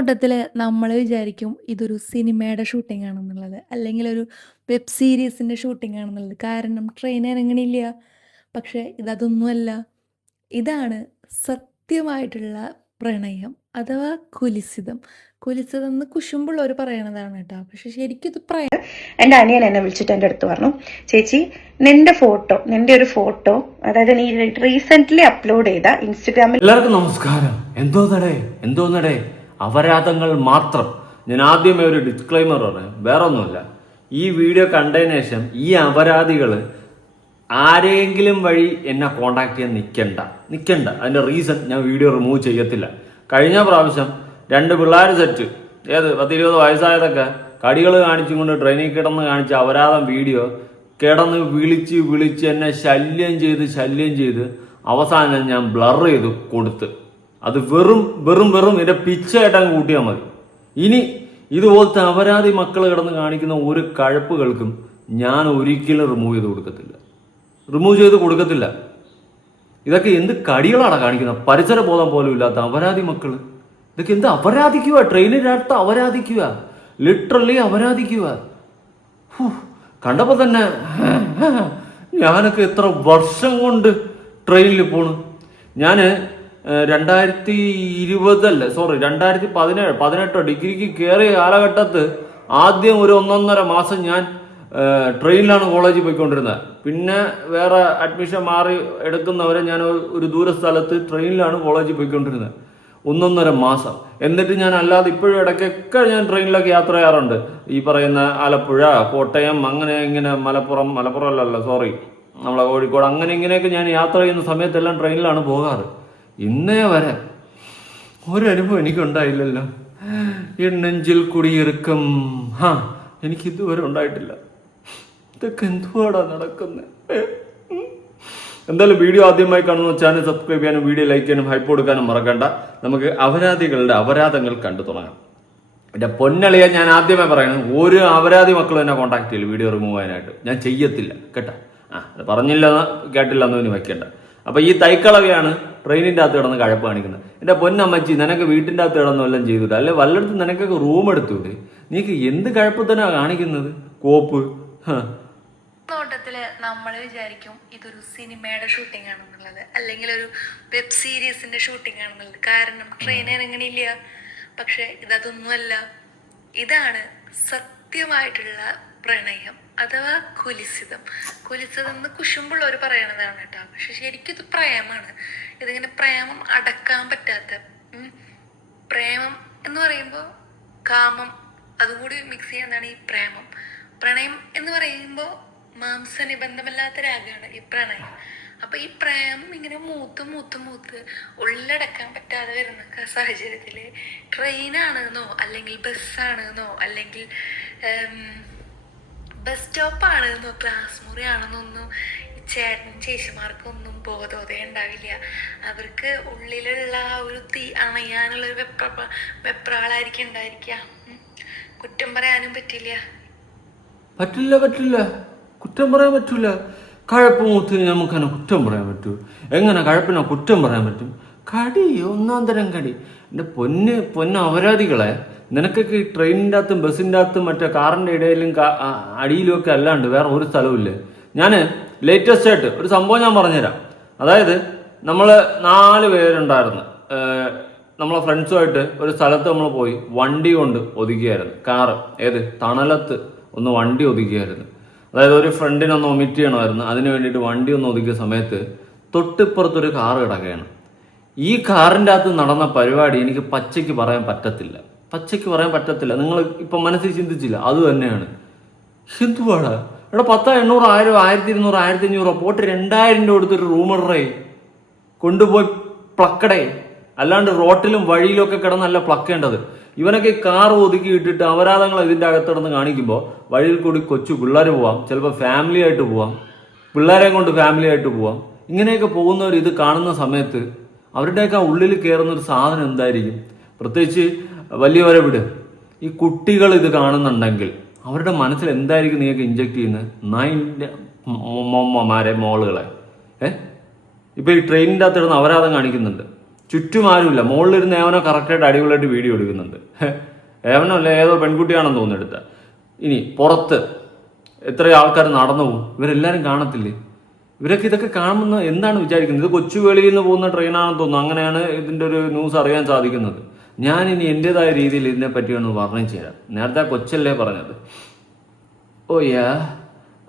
നോട്ടത്തിൽ നമ്മൾ വിചാരിക്കും ഇതൊരു സിനിമയുടെ ഷൂട്ടിംഗ് ആണെന്നുള്ളത്, അല്ലെങ്കിൽ ഒരു വെബ് സീരീസിൻ്റെ ഷൂട്ടിംഗ് ആണെന്നുള്ളത്. കാരണം ട്രെയിൻ ഇറങ്ങണില്ല. പക്ഷേ ഇതൊന്നുമല്ല. ഇതാണ് സത്യമായിട്ടുള്ള പ്രണയം അഥവാ കുലിസിതം. കുലിസിതം എന്ന് കുശുമ്പുള്ളവർ പറയണതാണ് കേട്ടോ. പക്ഷെ ശരിക്കും ഇത് എന്റെ അനിയൻ എന്നെ വിളിച്ചിട്ട് എന്റെ അടുത്ത് പറഞ്ഞു, ചേച്ചി നിന്റെ ഒരു ഫോട്ടോ അതായത് നീ റീസെന്റ് അപ്ലോഡ് ചെയ്ത ഇൻസ്റ്റഗ്രാമിൽ. എല്ലാവർക്കും നമസ്കാരം. എന്തോന്നടേ അപരാധങ്ങൾ മാത്രം. ഞാൻ ആദ്യമേ ഒരു ഡിസ്ക്ലൈമർ പറയാം, വേറെ ഒന്നുമില്ല. ഈ വീഡിയോ കണ്ടതിന് ശേഷം ഈ അപരാധികൾ ആരെങ്കിലും വഴി എന്നെ കോണ്ടാക്ട് ചെയ്യാൻ നിൽക്കണ്ട. അതിന്റെ റീസൺ ഞാൻ വീഡിയോ റിമൂവ് ചെയ്യത്തില്ല. കഴിഞ്ഞ പ്രാവശ്യം 2 പിള്ളേർ സെറ്റ് 10-20 വയസ്സായതൊക്കെ കടികൾ കാണിച്ചും കൊണ്ട് ട്രെയിനിൽ കിടന്ന് കാണിച്ച അപരാധം വീഡിയോ കിടന്ന് വിളിച്ച് എന്നെ ശല്യം ചെയ്ത് അവസാനം ഞാൻ ബ്ലർ ചെയ്ത് കൊടുത്ത്. അത് വെറും എന്റെ പിച്ചായിട്ടങ്ങ് കൂട്ടിയാൽ മതി. ഇനി ഇതുപോലത്തെ അപരാധി മക്കൾ കിടന്ന് കാണിക്കുന്ന ഒരു കഴപ്പുകൾക്കും ഞാൻ ഒരിക്കലും റിമൂവ് ചെയ്ത് കൊടുക്കത്തില്ല. ഇതൊക്കെ എന്ത് കടികളാണ് കാണിക്കുന്നത്? പരിസര ബോധം പോലും ഇല്ലാത്ത അപരാധി മക്കള് ഇതൊക്കെ എന്ത് അപരാധിക്കുക? ട്രെയിനിനടുത്ത് അപരാധിക്കുക, ലിറ്ററലി അപരാധിക്കുക. കണ്ടപ്പോ തന്നെ ഞാനൊക്കെ എത്ര വർഷം കൊണ്ട് ട്രെയിനിൽ പോണു. ഞാന് 2018 ഡിഗ്രിക്ക് കയറിയ കാലഘട്ടത്ത് ആദ്യം ഒരു 1.5 മാസം ഞാൻ ട്രെയിനിലാണ് കോളേജിൽ പോയിക്കൊണ്ടിരുന്നത്. പിന്നെ വേറെ അഡ്മിഷൻ മാറി എടുക്കുന്നവരെ ഞാൻ ഒരു ദൂര സ്ഥലത്ത് ട്രെയിനിലാണ് കോളേജിൽ പോയിക്കൊണ്ടിരുന്നത് 1.5 മാസം. എന്നിട്ട് ഞാൻ അല്ലാതെ ഇപ്പോഴും ഇടയ്ക്കൊക്കെ ഞാൻ ട്രെയിനിലൊക്കെ യാത്ര ചെയ്യാറുണ്ട്. ഈ പറയുന്ന ആലപ്പുഴ, കോട്ടയം, അങ്ങനെ ഇങ്ങനെ നമ്മളെ കോഴിക്കോട്, അങ്ങനെ ഇങ്ങനെയൊക്കെ ഞാൻ യാത്ര ചെയ്യുന്ന സമയത്തെല്ലാം ട്രെയിനിലാണ് പോകാറ്. ഇന്നേ വരെ ഒരനുഭവം എനിക്കുണ്ടായില്ലല്ലോ. ഈ നെഞ്ചിൽ കുടിയിറുക്കം എനിക്ക് ഇതുവരെ ഉണ്ടായിട്ടില്ല. ഇതൊക്കെ എന്തുവാടാ നടക്കുന്നത്? എന്തായാലും വീഡിയോ ആദ്യമായി കാണുന്ന ചാനൽ സബ്സ്ക്രൈബ് ചെയ്യാനും വീഡിയോ ലൈക്ക് ചെയ്യാനും ഹൈപ്പ് കൊടുക്കാനും മറക്കണ്ട. നമുക്ക് അപരാധികളുടെ അപരാധങ്ങൾ കണ്ടു തുടങ്ങാം. എന്റെ പൊന്നളിയ, ഞാൻ ആദ്യമേ പറയുന്നത്, ഒരു അപരാധി മക്കളും എന്നെ കോൺടാക്ട് ചെയ്യില്ല വീഡിയോ റിമൂവ് ചെയ്യാനായിട്ട്. ഞാൻ ചെയ്യത്തില്ല കേട്ടോ. അത് പറഞ്ഞില്ല കേട്ടില്ല എന്ന് ഇനി വെക്കണ്ട. അപ്പൊ ഈ തൈക്കളവയാണ് ട്രെയിനിന്റെ അകത്ത് കിടന്ന് കഴപ്പ് കാണിക്കുന്നത്. എന്റെ പൊന്നമ്മച്ചി, നിനക്ക് വീട്ടിന്റെ അകത്ത് കിടന്നു എല്ലാം ചെയ്തിട്ട്, അല്ലെ വല്ലയിടത്ത് നിനക്കൊക്കെ റൂം എടുത്തൂടെ? നീക്ക് എന്ത് കഴപ്പ് തന്നെ കാണിക്കുന്നത്? കോപ്പ് നോട്ടത്തില് നമ്മൾ വിചാരിക്കും ഇതൊരു സിനിമയുടെ ഷൂട്ടിംഗ് ആണെന്നുള്ളത്, അല്ലെങ്കിൽ ഒരു വെബ് സീരീസിന്റെ ഷൂട്ടിംഗ് ആണെന്നുള്ളത്. കാരണം ട്രെയിൻ ഇറങ്ങണില്ല. പക്ഷെ ഇതൊന്നുമല്ല. ഇതാണ് സത്യമായിട്ടുള്ള പ്രണയം അഥവാ കുലിസിതം. കുലിസിതം എന്ന് കുശുമ്പുള്ളവർ പറയണതാണ് കേട്ടോ. പക്ഷെ ശരിക്കും ഇത് പ്രേമാണ്. ഇതിങ്ങനെ പ്രേമം അടക്കാൻ പറ്റാത്ത പ്രേമം എന്ന് പറയുമ്പോൾ കാമം അതും കൂടി മിക്സ് ചെയ്യുന്നതാണ് ഈ പ്രേമം. പ്രണയം എന്ന് പറയുമ്പോൾ മാംസനിബന്ധമല്ലാത്ത രാഗമാണ് ഈ പ്രണയം. അപ്പൊ ഈ പ്രേമം ഇങ്ങനെ മൂത്ത് ഉള്ളടക്കാൻ പറ്റാതെ വരുന്ന സാഹചര്യത്തില് ട്രെയിനാണെന്നോ അല്ലെങ്കിൽ ബസ്സാണെന്നോ അല്ലെങ്കിൽ ബസ് സ്റ്റോപ്പാണെന്നോ ക്ലാസ് മുറിയാണെന്നൊന്നും ഈ ചേട്ടനും ചേച്ചിമാർക്കൊന്നും ബോധോദയം ഉണ്ടാവില്ല. അവർക്ക് ഉള്ളിലുള്ള ആ ഒരു തീ അണയാനുള്ളൊരു വെപ്രാളായിരിക്കും ഉണ്ടായിരിക്കുക. കുറ്റം പറയാനും പറ്റില്ല. കുറ്റം പറയാൻ പറ്റൂല. കഴപ്പ് മൂത്തിന് നമുക്കതിനെ കുറ്റം പറയാൻ പറ്റൂ? എങ്ങനെ കഴപ്പിനെ കുറ്റം പറയാൻ പറ്റും? കടി, 1-ാം തരം കടി. എൻ്റെ പൊന്ന അപരാധികളെ, നിനക്കൊക്കെ ഈ ട്രെയിനിൻ്റെ അകത്തും ബസ്സിൻ്റെ അകത്തും മറ്റേ കാറിൻ്റെ ഇടയിലും അടിയിലും ഒക്കെ അല്ലാണ്ട് വേറെ ഒരു സ്ഥലവുമില്ലേ? ഞാൻ ലേറ്റസ്റ്റ് ആയിട്ട് ഒരു സംഭവം ഞാൻ പറഞ്ഞുതരാം. അതായത് നമ്മൾ 4 പേരുണ്ടായിരുന്നു. നമ്മളെ ഫ്രണ്ട്സുമായിട്ട് ഒരു സ്ഥലത്ത് നമ്മൾ പോയി വണ്ടി കൊണ്ട് ഒതുക്കിയായിരുന്നു. കാറ് തണലത്ത് ഒന്ന് വണ്ടി ഒതുക്കിയായിരുന്നു. അതായത് ഒരു ഫ്രണ്ടിനൊന്ന് ഒമിറ്റ് ചെയ്യണമായിരുന്നു. അതിന് വേണ്ടിയിട്ട് വണ്ടി ഒന്ന് ഒതുക്കിയ സമയത്ത് തൊട്ടിപ്പുറത്തൊരു കാറ് കിടക്കുകയാണ്. ഈ കാറിൻ്റെ അകത്ത് നടന്ന പരിപാടി എനിക്ക് പച്ചയ്ക്ക് പറയാൻ പറ്റത്തില്ല. നിങ്ങൾ ഇപ്പം മനസ്സിൽ ചിന്തിച്ചില്ല, അത് തന്നെയാണ്. എന്തുവാടാ ഇവിടെ 10, 800, 1000, 1200, 1500 പോട്ട് 2000 രൂപ കൊടുത്തൊരു റൂമറേ കൊണ്ടുപോയി പ്ലക്കടേ. അല്ലാണ്ട് റോട്ടിലും വഴിയിലും ഒക്കെ കിടന്നല്ല പ്ലക്കേണ്ടത്. ഇവനൊക്കെ കാർ ഒതുക്കി ഇട്ടിട്ട് അപരാധങ്ങൾ ഇതിൻ്റെ അകത്തിടന്ന് കാണിക്കുമ്പോൾ വഴിയിൽ കൂടി കൊച്ചു പിള്ളേർ പോവാം, ചിലപ്പോൾ ഫാമിലി ആയിട്ട് പോവാം, പിള്ളേരെയും കൊണ്ട് ഫാമിലി ആയിട്ട് പോവാം. ഇങ്ങനെയൊക്കെ പോകുന്നവർ ഇത് കാണുന്ന സമയത്ത് അവരുടെയൊക്കെ ഉള്ളിൽ കയറുന്നൊരു സാധനം എന്തായിരിക്കും? പ്രത്യേകിച്ച് വലിയവരെ വിട്, ഈ കുട്ടികൾ ഇത് കാണുന്നുണ്ടെങ്കിൽ അവരുടെ മനസ്സിൽ എന്തായിരിക്കും നീയൊക്കെ ഇഞ്ചക്ട് ചെയ്യുന്നത്? മോളുകളെ ഇപ്പൊ ഈ ട്രെയിനിൻ്റെ അകത്ത് ഇടുന്ന അപരാധം കാണിക്കുന്നുണ്ട്. ചുറ്റും ആരുമില്ല. മുകളിലിരുന്ന് ഏവനോ കറക്റ്റായിട്ട് അടിപൊളിയായിട്ട് വീഡിയോ എടുക്കുന്നുണ്ട്. ഏവനോ അല്ല, ഏതോ പെൺകുട്ടിയാണെന്ന് തോന്നുന്നെടുത്ത. ഇനി പുറത്ത് എത്രയോ ആൾക്കാർ നടന്നു പോകും, ഇവരെല്ലാവരും കാണത്തില്ലേ? ഇവരൊക്കെ ഇതൊക്കെ കാണുമെന്ന് എന്താണ് വിചാരിക്കുന്നത്? ഇത് കൊച്ചുവേളിയിൽ നിന്ന് പോകുന്ന ട്രെയിനാണെന്ന് തോന്നുന്നു. അങ്ങനെയാണ് ഇതിൻ്റെ ഒരു ന്യൂസ് അറിയാൻ സാധിക്കുന്നത്. ഞാനിനി എൻ്റെതായ രീതിയിൽ ഇതിനെപ്പറ്റി ഒന്ന് വർണ്ണിച്ചു തരാം. നേരത്തെ കൊച്ചല്ലേ പറഞ്ഞത്. ഓയ്യാ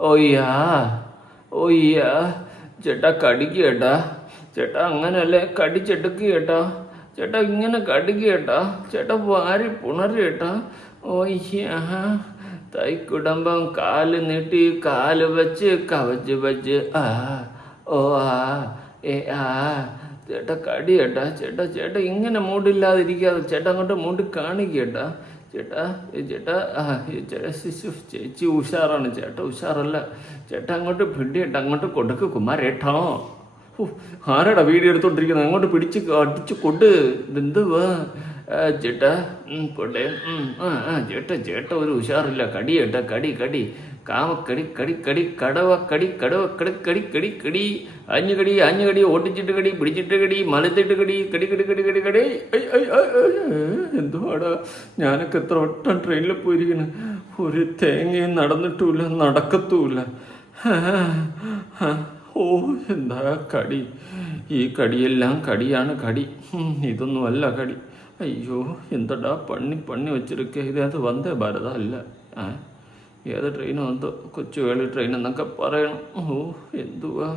ഓയ്യാ ഓയ്യാ ചേട്ടാ കടിക്ക് ചേട്ടാ, ചേട്ടാ അങ്ങനല്ലേ കടിച്ചെടുക്ക് ചേട്ടാ, ചേട്ടാ ഇങ്ങനെ കടിക്ക് ചേട്ടാ, ചേട്ടാ വാരി പുണര് ചേട്ടാ. ഓയ്യാ തൈ കുടുംബം കാല് നീട്ടി കാല് വെച്ച് കവച്ച് വെച്ച് ആ ഓ ആ ഏ ആ ചേട്ടാ കടി ചേട്ടാ, ചേട്ടാ ചേട്ടാ ഇങ്ങനെ മൂടില്ലാതിരിക്കാതെ ചേട്ടാ അങ്ങോട്ട് മൂടി കാണിക്കേട്ടാ ചേട്ടാ. ചേട്ടാ ചേച്ചി ഉഷാറാണ്, ചേട്ടാ ഉഷാറല്ല, ചേട്ടാ അങ്ങോട്ട് പിടിയേട്ടാ, അങ്ങോട്ട് കൊടുക്ക് കുമാരേട്ടോ. ആരാടാ വീഡിയോ എടുത്തോണ്ടിരിക്കുന്നത്? അങ്ങോട്ട് പിടിച്ച് അടിച്ച് കൊട്. ഇതെന്തുവാ ചേട്ടാ കൊണ്ടേ. ചേട്ടാ ചേട്ടാ ഒരു ഉഷാറില്ല, കടി ചേട്ടാ കടി കടി കാമക്കടി കടി കടി കടവ കടി കടവ കടി കടി കടി കടി അഞ്ഞുകടി അഞ്ഞുകടി ഓട്ടിച്ചിട്ട് കടി പിടിച്ചിട്ട് കടി മലത്തിട്ട് കടി കടി കടി കടി കടി കടി. എന്തുവാടാ, ഞാനൊക്കെ എത്ര വട്ടം ട്രെയിനിൽ പോയിരിക്കുന്നു, ഒരു തേങ്ങയും നടന്നിട്ടുമില്ല നടക്കത്തുമില്ല. ഓ എന്താ കടി, ഈ കടിയെല്ലാം കടിയാണ് കടി, ഇതൊന്നുമല്ല കടി. അയ്യോ എന്തടാ പണ്ണി വെച്ചിരിക്കുക. ഇതേത് വന്ദേ ഭാരത അല്ല, ഏത് ട്രെയിനോ എന്തോ കൊച്ചുവേളി ട്രെയിൻ എന്നൊക്കെ പറയണം. ഓ എന്തുവാ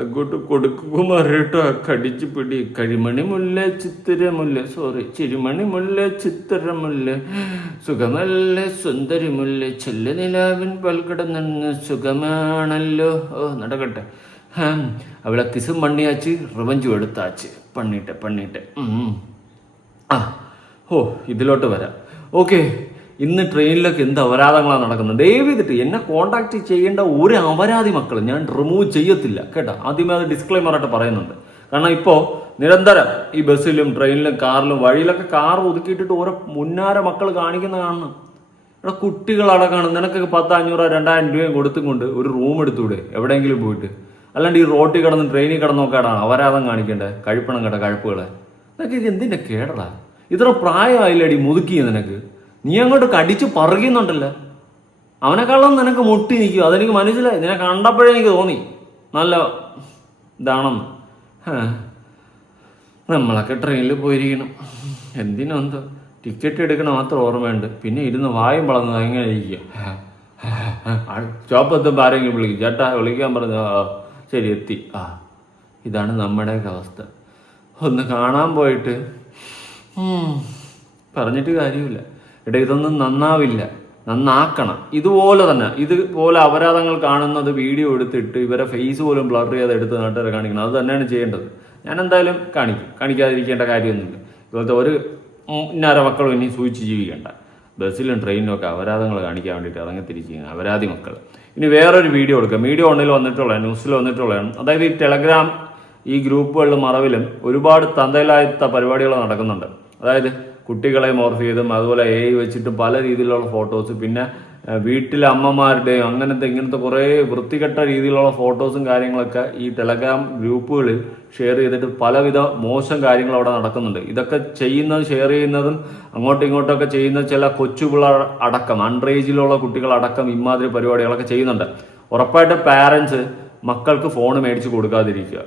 അങ്ങോട്ട് കൊടുക്കുമാരേട്ടോ, കടിച്ചു പിടി. കരിമണി മുല്ല ചിത്തിരമുല്ല, സോറി ചിരിമണി മുല്ല ചിത്തിരമുല്ല, സുഖമല്ലേ സുന്ദരി മുല്ല, ചെല്ല നിലാവിൻ പൽകിടന്ന് സുഖമാണല്ലോ. ഓ നടക്കട്ടെ. അവളെ കിസും പണിയാച്ച് റിവഞ്ചും എടുത്താച്ച് പണിട്ടെ. ഓ ഇതിലോട്ട് വരാം. ഓക്കെ, ഇന്ന് ട്രെയിനിലൊക്കെ എന്ത് അപരാധങ്ങളാണ് നടക്കുന്നത്. ദയവേദിട്ട് എന്നെ കോണ്ടാക്ട് ചെയ്യേണ്ട ഒരു അപരാധി മക്കളും ഞാൻ റിമൂവ് ചെയ്യത്തില്ല കേട്ടോ. ആദ്യമേ അത് ഡിസ്ക്ലൈമറായിട്ട് പറയുന്നുണ്ട്. കാരണം ഇപ്പോൾ നിരന്തരം ഈ ബസ്സിലും ട്രെയിനിലും കാറിലും വഴിയിലൊക്കെ കാർ ഒതുക്കിയിട്ടിട്ട് ഓരോ മുന്നാര മക്കൾ കാണിക്കുന്ന കാണണം. ഇവിടെ കുട്ടികളടക്കാണ്. നിനക്കൊക്കെ 1000-500 2000 രൂപയും കൊടുത്തും കൊണ്ട് ഒരു റൂം എടുത്തൂടെ എവിടെയെങ്കിലും പോയിട്ട്? അല്ലാണ്ട് ഈ റോട്ടിൽ കിടന്ന് ട്രെയിനിൽ കിടന്നോക്കാടാ അപരാധം കാണിക്കണ്ടേ? കഴിപ്പണം കേട്ടോ കഴിപ്പുകളെ. നിനക്ക് ഇത് എന്തിൻ്റെ കേടടാ? ഇത്ര പ്രായമായില്ലടി മുതുക്കിയ നിനക്ക്. നീ അങ്ങോട്ട് കടിച്ച് പറയുന്നുണ്ടല്ലോ. അവനെക്കാളും നിനക്ക് മുട്ടി നിൽക്കും, അതെനിക്ക് മനസ്സിലായി. നിന്നെ കണ്ടപ്പോഴേ എനിക്ക് തോന്നി നല്ല ഇതാണെന്ന്. നമ്മളൊക്കെ ട്രെയിനിൽ പോയിരിക്കണം. എന്തിനെന്തോ ടിക്കറ്റ് എടുക്കണ മാത്രം ഓർമ്മയുണ്ട്. പിന്നെ ഇരുന്ന് വായും വളർന്ന് അങ്ങനെ ഇരിക്കുക. സ്റ്റോപ്പെത്തുമ്പോൾ ആരെങ്കിലും വിളിക്കും, ചേട്ടാ വിളിക്കാൻ പറഞ്ഞു. ശരി എത്തി. ഇതാണ് നമ്മുടെയൊക്കെ അവസ്ഥ. ഒന്ന് കാണാൻ പോയിട്ട് പറഞ്ഞിട്ട് കാര്യമില്ല. ഇതൊന്നും നന്നാവില്ല, നന്നാക്കണം. ഇതുപോലെ തന്നെ ഇതുപോലെ അപരാധങ്ങൾ കാണുന്നത് വീഡിയോ എടുത്തിട്ട് ഇവരെ ഫേസ് പോലും ബ്ലർ ചെയ്ത് എടുത്ത് നാട്ടുകാരെ കാണിക്കണം. അത് തന്നെയാണ് ചെയ്യേണ്ടത്. ഞാൻ എന്തായാലും കാണിക്കാതിരിക്കേണ്ട കാര്യമൊന്നുമില്ല. ഇതുപോലത്തെ ഒരു ഇന്നാര മക്കളും ഇനി സൂക്ഷിച്ച് ജീവിക്കേണ്ട. ബസ്സിലും ട്രെയിനിലും ഒക്കെ അപരാധങ്ങൾ കാണിക്കാൻ വേണ്ടിയിട്ട് ഇറങ്ങിത്തിരിക്കുക അപരാധി മക്കൾ. ഇനി വേറൊരു വീഡിയോ എടുക്കുക. മീഡിയ ഒന്നിൽ വന്നിട്ടുള്ള ന്യൂസിൽ വന്നിട്ടുള്ളതാണ്. അതായത് ഈ ടെലഗ്രാം ഈ ഗ്രൂപ്പുകളുടെ മറവിലും ഒരുപാട് തന്തയിലാത്ത പരിപാടികൾ നടക്കുന്നുണ്ട്. അതായത് കുട്ടികളെ മോർഫ് ചെയ്തും അതുപോലെ AI വെച്ചിട്ട് പല രീതിയിലുള്ള ഫോട്ടോസ്, പിന്നെ വീട്ടിലെ അമ്മമാരുടെയും ഇങ്ങനത്തെ കുറേ വൃത്തികെട്ട രീതിയിലുള്ള ഫോട്ടോസും കാര്യങ്ങളൊക്കെ ഈ ടെലഗ്രാം ഗ്രൂപ്പുകളിൽ ഷെയർ ചെയ്തിട്ട് പലവിധ മോശം കാര്യങ്ങൾ അവിടെ നടക്കുന്നുണ്ട്. ഇതൊക്കെ ഷെയർ ചെയ്യുന്നതും അങ്ങോട്ടും ഇങ്ങോട്ടൊക്കെ ചെയ്യുന്ന ചില കൊച്ചുപിള്ളേർ അടക്കം, അൺറേജിലുള്ള കുട്ടികളടക്കം ഇമാതിരി പരിപാടികളൊക്കെ ചെയ്യുന്നുണ്ട്. ഉറപ്പായിട്ട് പാരൻസ് മക്കൾക്ക് ഫോൺ മേടിച്ച് കൊടുക്കാതിരിക്കുക.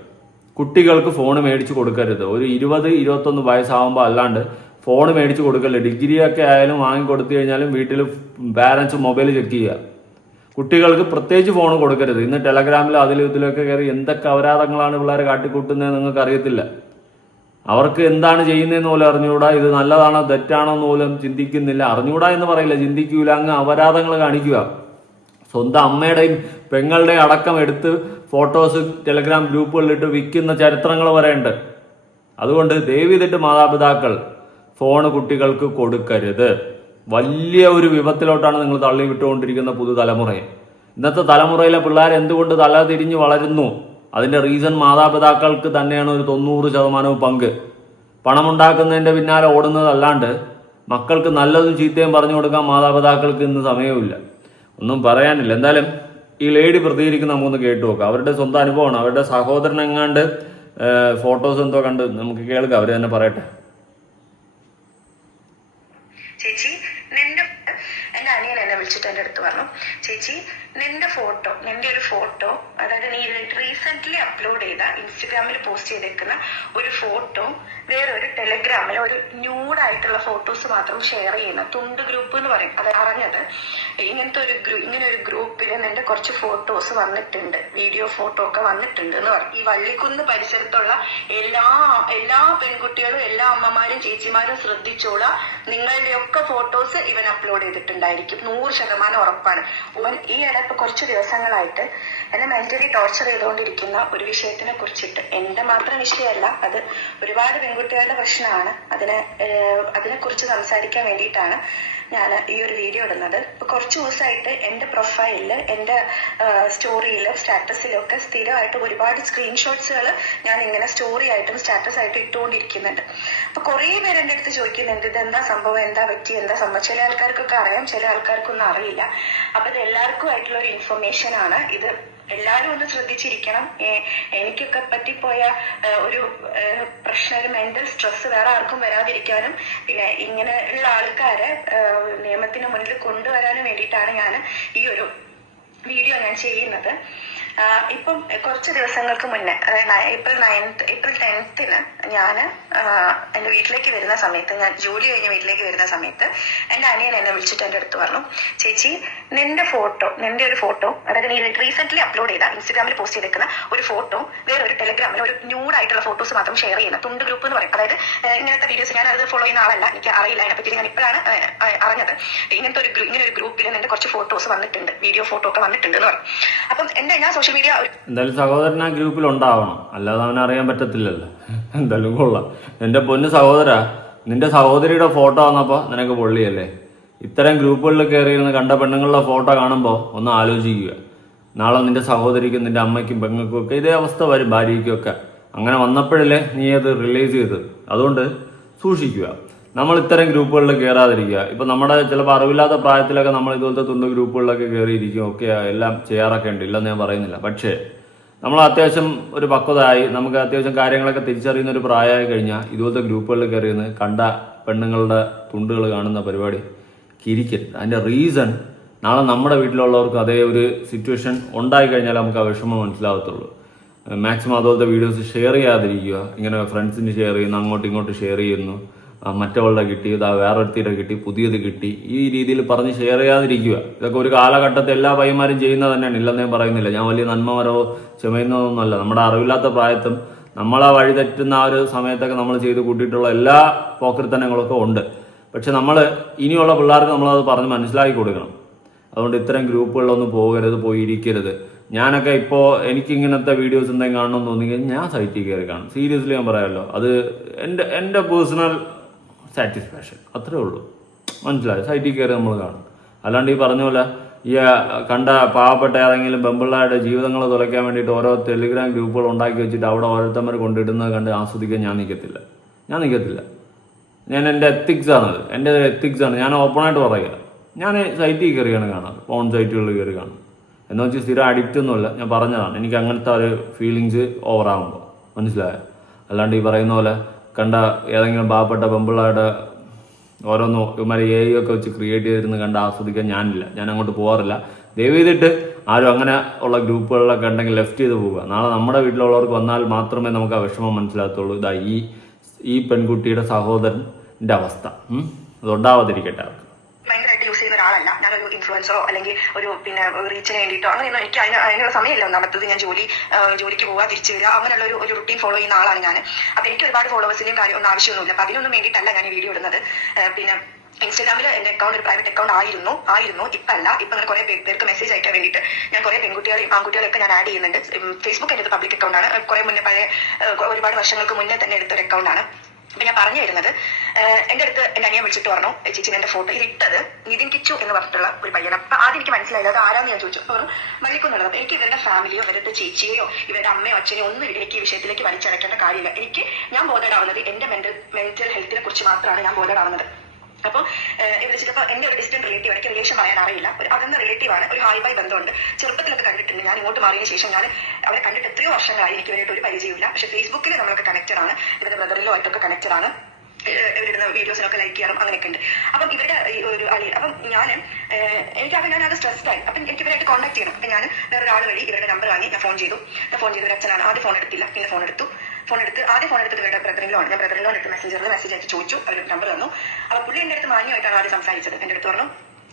കുട്ടികൾക്ക് ഫോൺ മേടിച്ച് കൊടുക്കരുത്. ഒരു 20-21 വയസ്സാകുമ്പോൾ അല്ലാണ്ട് ഫോൺ മേടിച്ച് കൊടുക്കല്ലേ. ഡിഗ്രിയൊക്കെ ആയാലും വാങ്ങിക്കൊടുത്തു കഴിഞ്ഞാലും വീട്ടിൽ പാരൻസ് മൊബൈൽ ചെക്ക് ചെയ്യുക. കുട്ടികൾക്ക് പ്രത്യേകിച്ച് ഫോൺ കൊടുക്കരുത്. ഇന്ന് ടെലഗ്രാമിൽ ഇതിലൊക്കെ കയറി എന്തൊക്കെ അപരാധങ്ങളാണ് പിള്ളേർ കാട്ടിക്കൂട്ടുന്നത് നിങ്ങൾക്ക് അറിയത്തില്ല. അവർക്ക് എന്താണ് ചെയ്യുന്നതെന്ന് പോലും അറിഞ്ഞുകൂടാ. ഇത് നല്ലതാണോ തെറ്റാണോ എന്ന് പോലും ചിന്തിക്കുന്നില്ല. അറിഞ്ഞുകൂടാ എന്ന് പറയില്ല, ചിന്തിക്കൂല. അങ്ങ് അപരാധങ്ങൾ കാണിക്കുക. സ്വന്തം അമ്മയുടെയും പെങ്ങളുടെയും അടക്കം എടുത്ത് ഫോട്ടോസ് ടെലഗ്രാം ഗ്രൂപ്പുകളിലിട്ട് വിൽക്കുന്ന ചരിത്രങ്ങൾ വരെ ഉണ്ട്. അതുകൊണ്ട് ദയവേദിട്ട് മാതാപിതാക്കൾ ഫോൺ കുട്ടികൾക്ക് കൊടുക്കരുത്. വലിയ ഒരു വിപത്തിലോട്ടാണ് നിങ്ങൾ തള്ളി വിട്ടുകൊണ്ടിരിക്കുന്ന പുതുതലമുറയെ. ഇന്നത്തെ തലമുറയിലെ പിള്ളേർ എന്തുകൊണ്ട് തല തിരിഞ്ഞ് വളരുന്നു? അതിൻ്റെ റീസൺ മാതാപിതാക്കൾക്ക് തന്നെയാണ് ഒരു 90% പങ്ക്. പണമുണ്ടാക്കുന്നതിൻ്റെ പിന്നാലെ ഓടുന്നതല്ലാണ്ട് മക്കൾക്ക് നല്ലതും ചീത്തയും പറഞ്ഞു കൊടുക്കാൻ മാതാപിതാക്കൾക്ക് ഇന്ന് സമയമില്ല. ഒന്നും പറയാനില്ല. എന്തായാലും ഈ ലേഡി പ്രതികരിക്കുന്ന നമുക്കൊന്ന് കേട്ടു നോക്കാം. അവരുടെ സ്വന്തം അനുഭവമാണ്. അവരുടെ സഹോദരനെങ്ങാണ്ട് ഫോട്ടോസ് എന്തോ കണ്ട് നമുക്ക് കേൾക്കാം, അവർ തന്നെ പറയട്ടെ. ചേച്ചി എന്റെ അനിയൻ എന്നെ വിളിച്ചിട്ട് എന്റെ അടുത്ത് പറഞ്ഞു, ചേച്ചി നിന്റെ ഒരു ഫോട്ടോ, അതായത് നീ റീസെന്റ് അപ്ലോഡ് ചെയ്ത ഇൻസ്റ്റഗ്രാമിൽ പോസ്റ്റ് ചെയ്തേക്കുന്ന ഒരു ഫോട്ടോ വേറൊരു ടെലഗ്രാമിൽ ഒരു ന്യൂഡായിട്ടുള്ള ഫോട്ടോസ് മാത്രം ഷെയർ ചെയ്യുന്ന തുണ്ട് ഗ്രൂപ്പ് എന്ന് പറയും. അത് അറിഞ്ഞത് ഇങ്ങനെ ഒരു ഗ്രൂപ്പിൽ നിന്റെ കുറച്ച് ഫോട്ടോസ് വന്നിട്ടുണ്ട്, വീഡിയോ ഫോട്ടോ ഒക്കെ വന്നിട്ടുണ്ട് എന്ന് പറഞ്ഞു. ഈ വള്ളിക്കുന്ന് പരിസരത്തുള്ള എല്ലാ പെൺകുട്ടികളും എല്ലാ അമ്മമാരും ചേച്ചിമാരും ശ്രദ്ധിച്ചോളാം, നിങ്ങളുടെയൊക്കെ ഫോട്ടോസ് ഇവൻ അപ്ലോഡ് ചെയ്തിട്ടുണ്ടായിരിക്കും, 100% ഉറപ്പാണ്. ഇവൻ ഈ ഇടയ്ക്ക് കുറച്ച് ദിവസങ്ങളായിട്ട് എന്നെ മെന്റലി ടോർച്ചർ ചെയ്തുകൊണ്ടിരിക്കുന്ന ഒരു വിഷയത്തിനെ കുറിച്ചിട്ട്, എന്റെ മാത്രം വിഷയമല്ല, അത് ഒരുപാട് പെൺകുട്ടികളുടെ പ്രശ്നമാണ്. അതിനെ കുറിച്ച് സംസാരിക്കാൻ വേണ്ടിയിട്ടാണ് ഞാൻ ഈ ഒരു വീഡിയോ ഇടുന്നത്. ഇപ്പൊ കുറച്ച് ദിവസമായിട്ട് എന്റെ പ്രൊഫൈലില്, എന്റെ സ്റ്റോറിയിലും സ്റ്റാറ്റസിലും ഒക്കെ സ്ഥിരമായിട്ട് ഒരുപാട് സ്ക്രീൻഷോട്ട്സുകൾ ഞാൻ ഇങ്ങനെ സ്റ്റോറി ആയിട്ടും സ്റ്റാറ്റസ് ആയിട്ടും ഇട്ടുകൊണ്ടിരിക്കുന്നുണ്ട്. അപ്പൊ കുറെ പേര് എന്റെ അടുത്ത് ചോദിക്കുന്നുണ്ട്, ഇത് എന്താ സംഭവം, എന്താ പറ്റി, എന്താ സംഭവം. ചില ആൾക്കാർക്കൊക്കെ അറിയാം, ചില ആൾക്കാർക്കൊന്നും അറിയില്ല. അപ്പൊ ഇത് എല്ലാവർക്കും ആയിട്ടുള്ള ഒരു ഇൻഫർമേഷൻ ആണ്. ഇത് എല്ലാവരും ഒന്ന് ശ്രദ്ധിച്ചിരിക്കണം. എനിക്കൊക്കെ പറ്റിപ്പോയ ഒരു പ്രശ്നം, ഒരു മെന്റൽ സ്ട്രെസ് വേറെ ആർക്കും വരാതിരിക്കാനും പിന്നെ ഇങ്ങനെ ഉള്ള ആൾക്കാരെ നിയമത്തിന് മുന്നിൽ കൊണ്ടുവരാനും വേണ്ടിയിട്ടാണ് ഞാൻ ഈ ഒരു വീഡിയോ ഞാൻ ചെയ്യുന്നത്. ഇപ്പം കുറച്ച് ദിവസങ്ങൾക്ക് മുന്നേ, ഏപ്രിൽ 10th ഞാൻ എൻ്റെ വീട്ടിലേക്ക് വരുന്ന സമയത്ത്, ഞാൻ ജോലി കഴിഞ്ഞ് വീട്ടിലേക്ക് വരുന്ന സമയത്ത് എൻ്റെ അനിയൻ എന്നെ വിളിച്ചിട്ട് എൻ്റെ അടുത്ത് പറഞ്ഞു, ചേച്ചി നിന്റെ ഒരു ഫോട്ടോ, അതായത് നീ റീസെന്റ് അപ്ലോഡ് ചെയ്ത ഇൻസ്റ്റഗ്രാമിൽ പോസ്റ്റ് ചെയ്തേക്കുന്ന ഒരു ഫോട്ടോ വേറൊരു ടെലഗ്രാമിൽ ഒരു ന്യൂഡായിട്ടുള്ള ഫോട്ടോസ് മാത്രം ഷെയർ ചെയ്യുന്ന തുണ്ട് ഗ്രൂപ്പ് എന്ന് പറയും. അതായത് ഇങ്ങനത്തെ വീഡിയോസ്, ഞാൻ അത് ഫോളോ ചെയ്യുന്ന ആളല്ല, എനിക്ക് അറിയില്ല അതിനെപ്പറ്റി. ഞാൻ ഇപ്പോഴാണ് അറിഞ്ഞത് ഇങ്ങനെ ഒരു ഗ്രൂപ്പിൽ നിന്റെ കുറച്ച് ഫോട്ടോസ് വന്നിട്ടുണ്ട്, വീഡിയോ ഫോട്ടോ ഒക്കെ വന്നിട്ടുണ്ട് എന്ന് പറയും. അപ്പം ഞാൻ സോഷ്യൽ മീഡിയ, എന്തായാലും സഹോദരൻ ആ ഗ്രൂപ്പിൽ ഉണ്ടാവണം, അല്ലാതെ അവനെ അറിയാൻ പറ്റത്തില്ലല്ലോ. എന്തായാലും കൊള്ളാം. എൻ്റെ പൊന്ന് സഹോദര, നിന്റെ സഹോദരിയുടെ ഫോട്ടോ വന്നപ്പോൾ നിനക്ക് പൊള്ളിയല്ലേ? ഇത്തരം ഗ്രൂപ്പുകളിൽ കയറിയിരുന്ന് കണ്ട പെണ്ണുങ്ങളുടെ ഫോട്ടോ കാണുമ്പോൾ ഒന്ന് ആലോചിക്കുക. നാളെ നിന്റെ സഹോദരിക്കും നിന്റെ അമ്മയ്ക്കും പെങ്ങൾക്കും ഒക്കെ ഇതേ അവസ്ഥ വരും, ഭാര്യയ്ക്കും ഒക്കെ. അങ്ങനെ വന്നപ്പോഴല്ലേ നീ അത് റിലൈസ് ചെയ്തത്. അതുകൊണ്ട് സൂക്ഷിക്കുക, നമ്മൾ ഇത്തരം ഗ്രൂപ്പുകളിൽ കയറാതിരിക്കുക. ഇപ്പം നമ്മുടെ ചിലപ്പോൾ അറിവില്ലാത്ത പ്രായത്തിലൊക്കെ നമ്മൾ ഇതുപോലത്തെ തുണ്ട് ഗ്രൂപ്പുകളിലൊക്കെ കയറിയിരിക്കും, ഒക്കെ എല്ലാം ചെയ്യാറൊക്കെ ഉണ്ട്, ഇല്ലെന്ന് ഞാൻ പറയുന്നില്ല. പക്ഷേ നമ്മൾ അത്യാവശ്യം ഒരു പക്വതയായി, നമുക്ക് അത്യാവശ്യം കാര്യങ്ങളൊക്കെ തിരിച്ചറിയുന്ന ഒരു പ്രായമായി കഴിഞ്ഞാൽ ഇതുപോലത്തെ ഗ്രൂപ്പുകളിൽ കയറിയെന്ന് കണ്ട പെണ്ണുങ്ങളുടെ തുണ്ടുകൾ കാണുന്ന പരിപാടി കിരിക്കരുത്. അതിൻ്റെ റീസൺ, നാളെ നമ്മുടെ വീട്ടിലുള്ളവർക്ക് അതേ ഒരു സിറ്റുവേഷൻ ഉണ്ടായി കഴിഞ്ഞാൽ നമുക്ക് ആ വിഷമം മനസ്സിലാവത്തുള്ളൂ. മാക്സിമം അതുപോലത്തെ വീഡിയോസ് ഷെയർ ചെയ്യാതിരിക്കുക. ഇങ്ങനെ ഫ്രണ്ട്സിന് ഷെയർ ചെയ്യുന്നു, അങ്ങോട്ടും ഇങ്ങോട്ടും ഷെയർ ചെയ്യുന്നു, മറ്റവളുടെ കിട്ടി, ഇതാ വേറൊരുത്തിയുടെ കിട്ടി, പുതിയത് കിട്ടി, ഈ രീതിയിൽ പറഞ്ഞ് ഷെയർ ചെയ്യാതിരിക്കുക. ഇതൊക്കെ ഒരു കാലഘട്ടത്തിൽ എല്ലാ പയ്യന്മാരും ചെയ്യുന്നത് തന്നെയാണ്, ഇല്ലെന്ന് ഞാൻ പറയുന്നില്ല. ഞാൻ വലിയ നന്മമരോ ക്ഷമയുന്നതൊന്നുമല്ല. നമ്മുടെ അറിവില്ലാത്ത പ്രായത്തും നമ്മളെ വഴി തെറ്റുന്ന ആ ഒരു സമയത്തൊക്കെ നമ്മൾ ചെയ്ത് കൂട്ടിയിട്ടുള്ള എല്ലാ പോക്കൃത്തനങ്ങളൊക്കെ ഉണ്ട്. പക്ഷെ നമ്മൾ ഇനിയുള്ള പിള്ളേർക്ക് നമ്മളത് പറഞ്ഞ് മനസ്സിലാക്കി കൊടുക്കണം. അതുകൊണ്ട് ഇത്തരം ഗ്രൂപ്പുകളിലൊന്നും പോകരുത്, പോയിരിക്കരുത്. ഞാനൊക്കെ ഇപ്പോൾ എനിക്കിങ്ങനത്തെ വീഡിയോസ് എന്തെങ്കിലും കാണണമെന്ന് തോന്നിക്കഴിഞ്ഞാൽ ഞാൻ സൈറ്റിൽ കയറി കാണും. സീരിയസ്ലി ഞാൻ പറയാമല്ലോ, അത് എൻ്റെ പേഴ്സണൽ സാറ്റിസ്ഫാക്ഷൻ, അത്രേ ഉള്ളൂ. മനസ്സിലായി? സൈറ്റിൽ കയറി നമ്മൾ കാണും. അല്ലാണ്ട് ഈ പറഞ്ഞ പോലെ ഈ കണ്ട പാവപ്പെട്ട ഏതെങ്കിലും പെമ്പിള്ളാരുടെ ജീവിതങ്ങൾ തുലയ്ക്കാൻ വേണ്ടിയിട്ട് ഓരോ ടെലിഗ്രാം ഗ്രൂപ്പുകൾ ഉണ്ടാക്കി വെച്ചിട്ട് അവിടെ ഓരോരുത്തന്മാർ കൊണ്ടിടുന്നത് കണ്ട് ആസ്വദിക്കാൻ ഞാൻ നിൽക്കത്തില്ല. ഞാൻ എൻ്റെ എത്തിക്സാണത്, എൻ്റെ എത്തിക്സാണ്. ഞാൻ ഓപ്പണായിട്ട് പറയുക, ഞാൻ സൈറ്റിൽ കയറിയാണ് കാണാറ്, ഫോൺ സൈറ്റുകളിൽ കയറി കാണും. എന്ന് വെച്ചാൽ സ്ഥിരം അഡിക്റ്റ് ഒന്നുമില്ല, ഞാൻ പറഞ്ഞതാണ്. എനിക്ക് അങ്ങനത്തെ ഒരു ഫീലിങ്സ് ഓവറാകുമ്പോൾ, മനസ്സിലായോ? അല്ലാണ്ട് ഈ പറയുന്ന പോലെ കണ്ട ഏതെങ്കിലും പാവപ്പെട്ട പെമ്പിള്ളാരുടെ ഓരോന്ന് ഇവന്മാരെ AI ഒക്കെ വെച്ച് ക്രിയേറ്റ് ചെയ്തിരുന്ന് കണ്ട് ആസ്വദിക്കാൻ ഞാനില്ല, ഞാൻ അങ്ങോട്ട് പോകാറില്ല. ദയവ് ചെയ്തിട്ട് ആരും അങ്ങനെ ഉള്ള ഗ്രൂപ്പുകളിലൊക്കെ ഉണ്ടെങ്കിൽ ലെഫ്റ്റ് ചെയ്ത് പോവുക. നാളെ നമ്മുടെ വീട്ടിലുള്ളവർക്ക് വന്നാൽ മാത്രമേ നമുക്ക് ആ വിഷമം മനസ്സിലാകത്തുള്ളൂ. ഇതാ ഈ പെൺകുട്ടിയുടെ സഹോദരൻ്റെ അവസ്ഥ അതുണ്ടാവാതിരിക്കട്ടെ. ഭയങ്കരമായിട്ട് യൂസ് ചെയ്യുന്ന ഒരാളല്ല, ഞാനൊരു ഇൻഫ്ലുവൻസറോ അല്ലെങ്കിൽ ഒരു റീച്ചിന് വേണ്ടിയിട്ടോ അങ്ങനെയൊന്നും എനിക്ക് അതിനുള്ള സമയമില്ല. ഒന്നാമത്തത് ഞാൻ ജോലിക്ക് പോവുക, തിരിച്ചു വരിക, അങ്ങനെയുള്ള ഒരു റുട്ടീൻ ഫോളോ ചെയ്യുന്ന ആളാണ് ഞാൻ. അപ്പൊ എനിക്ക് ഒരുപാട് ഫോളോവേഴ്സിന്റെയും കാര്യം ഒന്നും ആവശ്യമൊന്നുമില്ല. അപ്പൊ അതിനൊന്നും വേണ്ടിയിട്ടല്ല ഞാൻ ഈ വീഡിയോ ഇടുന്നത്. പിന്നെ ഇൻസ്റ്റാഗ്രാമിൽ എന്റെ അക്കൗണ്ട് ഒരു പ്രൈവറ്റ് അക്കൗണ്ട് ആയിരുന്നു. ഇപ്പൊ അല്ല. ഇപ്പൊ അങ്ങനെ കുറെ പേർക്ക് മെസ്സേജ് അയക്കാൻ വേണ്ടിയിട്ട് ഞാൻ കുറെ പെൺകുട്ടികളെയും ആൺകുട്ടികളെയൊക്കെ ഞാൻ ആഡ് ചെയ്യുന്നുണ്ട്. ഫേസ്ബുക്ക് എന്റെ പബ്ലിക് അക്കൗണ്ടാണ്. കുറെ മുന്നേ ഒരുപാട് വർഷങ്ങൾക്ക് മുന്നേ തന്നെ എടുത്തൊരു അക്കൗണ്ടാണ്. അപ്പൊ ഞാൻ പറഞ്ഞു തരുന്നത്, എന്റെ അടുത്ത് എന്റെ അനിയൻ വിളിച്ചിട്ട് പറഞ്ഞു, ചേച്ചി എന്റെ ഫോട്ടോ ഇതിട്ടത് നിതിൻ കിച്ചു എന്ന് പറഞ്ഞിട്ടുള്ള ഒരു പയ്യൻ. അപ്പൊ ആദ്യം എനിക്ക് മനസ്സിലായില്ല അത് ആരാന്ന് ഞാൻ ചോദിച്ചു. അപ്പൊ മല്ലിക്കുന്നുള്ളത്. അപ്പൊ എനിക്ക് ഇവരുടെ ഫാമിലിയോ ഇവരുടെ ചേച്ചിയോ ഇവരുടെ അമ്മയോ അച്ഛനെയോ ഒന്നും എനിക്ക് ഈ വിഷയത്തിലേക്ക് വലിച്ചടക്കേണ്ട കാര്യമില്ല. ഞാൻ ബോധേഡാവുന്നത് എന്റെ മെന്റൽ ഹെൽത്തിനെ കുറിച്ച് മാത്രമാണ് ഞാൻ ബോധേഡാവുന്നത്. അപ്പോൾ വിളിച്ചപ്പോൾ എന്റെ ഒരു ഡിസ്റ്റന്റ് റിലേറ്റീവ്, എനിക്ക് റിലേഷൻ പറയാൻ അറിയില്ല, ഒരു അകന്ന റിലേറ്റീവ് ആണ്, ഒരു ഹായ് ബൈ ബന്ധമുണ്ട്, ചെറുപ്പത്തിലൊക്കെ കണ്ടിട്ടുണ്ട്. ഞാൻ ഇങ്ങോട്ട് മാറിയതിനു ശേഷം ഞാൻ അവരെ കണ്ടിട്ട് എത്രയോ വർഷങ്ങളായി, എനിക്ക് വേണ്ടിയിട്ട് ഒരു പരിചയമില്ല. പക്ഷെ ഫേസ്ബുക്കിൽ നമ്മളൊക്കെ കണക്റ്റഡ് ആണ്, ഇവരുടെ ബ്രദറിലോ ആയിട്ടൊക്കെ കണക്റ്റഡ് ആണ്, ഇവരിടുന്ന വീഡിയോസിനൊക്കെ ലൈക്ക് ചെയ്യാറും അങ്ങനെയൊക്കെ ഉണ്ട്. അപ്പം ഇവരുടെ ഒരു അളി, അപ്പം ഞാനത് സ്ട്രെസ്ഡ് ആയി. അപ്പം എനിക്ക് ഇവരായിട്ട് കോൺടാക്ട് ചെയ്യണം. അപ്പം ഞാൻ വേറൊരാൾ വഴി ഇവരുടെ നമ്പർ വാങ്ങി ഞാൻ ഫോൺ ചെയ്തു. ഒരു അച്ഛനാണ്. ആദ്യം ഫോൺ എടുത്തില്ല, പിന്നെ ഫോൺ എടുത്ത് ഇവരുടെ ബ്രദറിലോ ആണ്. ഞാൻ ബ്രദറിലോ എടുത്ത് മെസ്സേജ് അയച്ച് ചോദിച്ചു, അവരുടെ നമ്പർ തന്നു. അപ്പൊ പുള്ളി എന്റെ അടുത്ത് മാന്യമായിട്ടാണ് ആദ്യം സംസാരിച്ചത്. എന്റെ അടുത്ത് പറഞ്ഞു,